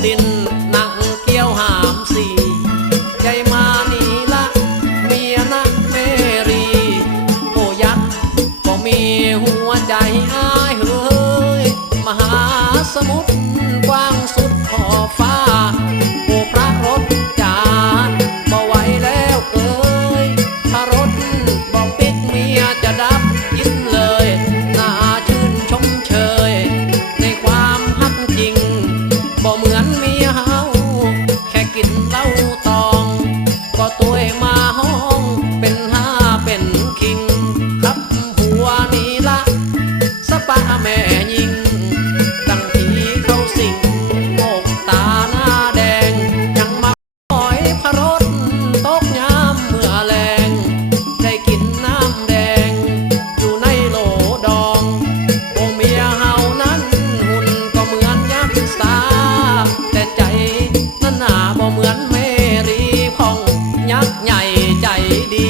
holding ดี